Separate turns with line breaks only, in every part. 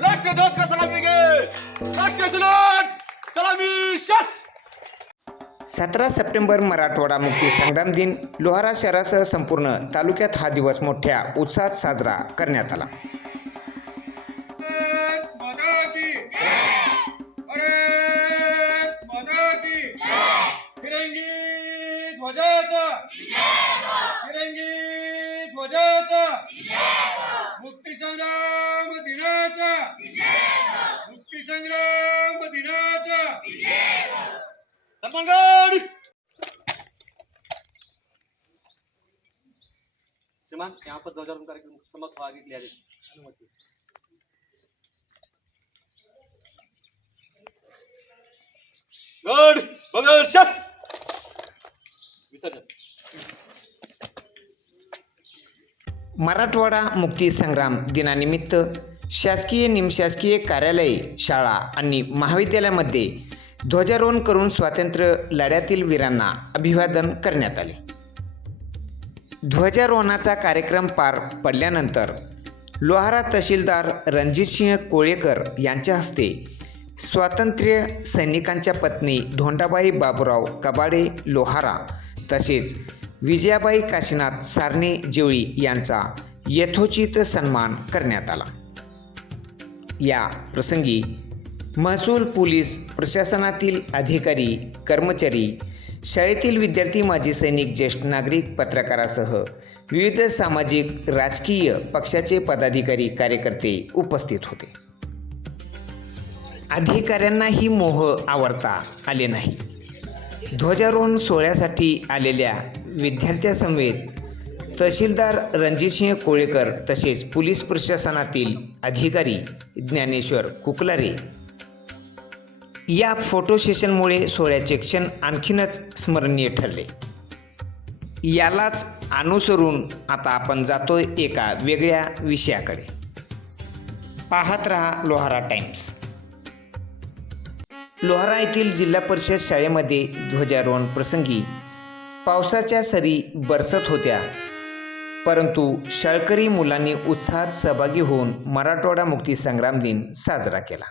राष्ट्रध्वज का सलामी गे? सलामी
सतरा सप्टेंबर मराठवाडा मुक्ती संग्राम दिन लोहारा शहरासह संपूर्ण तालुक्यात हा दिवस मोठ्या उत्साहात साजरा करण्यात आला.
ध्वजाचा. मुक्ती संग्राम दिनाचा. मुक्ती संग्राम दिनाचा. सन्मानगड श्रीमान यहाँ पर ध्वजारोहण कार्यक्रम समाप्त आगे के लिए अनुमति
मराठवाडा मुक्तीसंग्राम दिनानिमित्त शासकीय निमशासकीय कार्यालय शाळा आणि महाविद्यालयामध्ये ध्वजारोहण करून स्वातंत्र्य लढ्यातील वीरांना अभिवादन करण्यात आले. ध्वजारोहणाचा कार्यक्रम पार पडल्यानंतर लोहारा तहसीलदार रणजितसिंह कोळेकर यांच्या हस्ते स्वातंत्र्य सैनिकांच्या पत्नी धोंडाबाई बाबुराव कबाडे लोहारा तसेच विजयाबाई काशीनाथ सारणे जेवळी यांचा यथोचित सन्मान करण्यात आला. या प्रसंगी महसूल पोलीस प्रशासनातील अधिकारी कर्मचारी शाळेतील विद्यार्थी माजी सैनिक ज्येष्ठ नागरिक पत्रकारासह विविध सामाजिक राजकीय पक्षाचे पदाधिकारी कार्यकर्ते उपस्थित होते. अधिकाऱ्यांनाही मोह आवरता आले नाही. ध्वजारोहण सोहळ्यासाठी आलेल्या विद्यार्थ्यासमवेत तहसीलदार रणजितसिंह कोळेकर तसेच पोलीस प्रशासनातील अधिकारी ज्ञानेश्वर कुकलारे. या फोटो सेशनमुळे सोहळ्याचे क्षण आणखीनच स्मरणीय ठरले. यालाच अनुसरून आता आपण जातोय एका वेगळ्या विषयाकडे. पाहत रहा लोहारा टाइम्स. लोहारा येथील जिल्हा परिषद शाळेमध्ये ध्वजारोहण प्रसंगी पावसाच्या सरी बरसत होत्या. परंतु शाळकरी मुलांनी उत्साहात सहभागी होऊन मराठवाडा मुक्ती संग्राम दिन साजरा केला.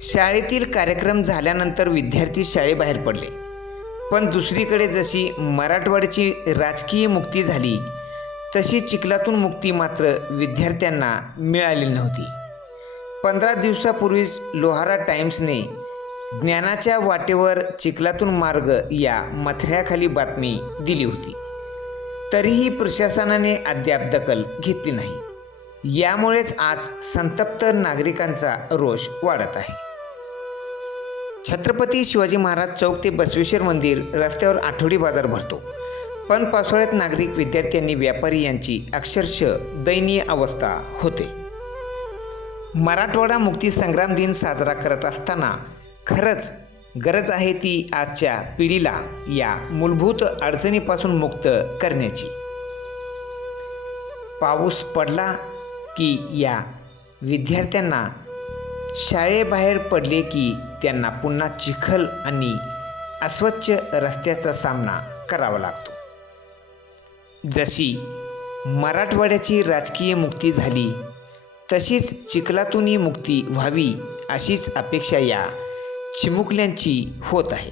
शाळेतील कार्यक्रम झाल्यानंतर विद्यार्थी शाळेबाहेर पडले. पण दुसरीकडे जशी मराठवाड्याची राजकीय मुक्ती झाली तशी चिखलातून मुक्ती मात्र विद्यार्थ्यांना मिळाली नव्हती. पंधरा दिवसापूर्वीच लोहारा टाइम्सने ज्ञानाच्या वाटेवर चिखलातून मार्ग या मथऱ्याखाली बातमी दिली होती. तरीही प्रशासनाने अद्याप दखल घेतली नाही. यामुळेच आज संतप्त नागरिकांचा रोष वाढत आहे. छत्रपती शिवाजी महाराज चौक ते बसवेश्वर मंदिर रस्त्यावर आठवडी बाजार भरतो. पण पावसाळ्यात नागरिक विद्यार्थ्यांनी व्यापारी यांची अक्षरशः दयनीय अवस्था होते. मराठवाडा मुक्ती संग्राम दिन साजरा करत असताना खरंच गरज आहे ती आजच्या पिढीला या मूलभूत अडचणीपासून मुक्त करण्याची. पाऊस पडला की या विद्यार्थ्यांना शाळेबाहेर पडले की त्यांना पुन्हा चिखल आणि अस्वच्छ रस्त्याचा सामना करावा लागतो. जशी मराठवाड्याची राजकीय मुक्ती झाली तशीच चिखलातूनही मुक्ती व्हावी अशीच अपेक्षा या चिमुकल्यांची होत आहे.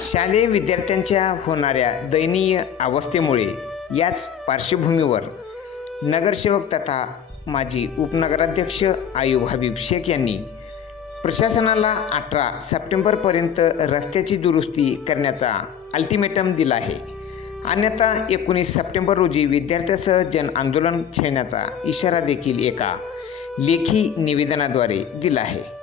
शालेय विद्यार्थ्यांच्या होणाऱ्या दयनीय अवस्थेमुळे याच पार्श्वभूमीवर नगरसेवक तथा माजी उपनगराध्यक्ष आयुब हबीब शेख यांनी प्रशासनाला अठरा सप्टेंबरपर्यंत रस्त्याची दुरुस्ती करण्याचा अल्टिमेटम दिला आहे. अन्यथा एकोणीस सप्टेंबर रोजी विद्यार्थ्यासह जन आंदोलन छेडण्याचा इशारा देखील एका लेखी निवेदनाद्वारे दिला आहे.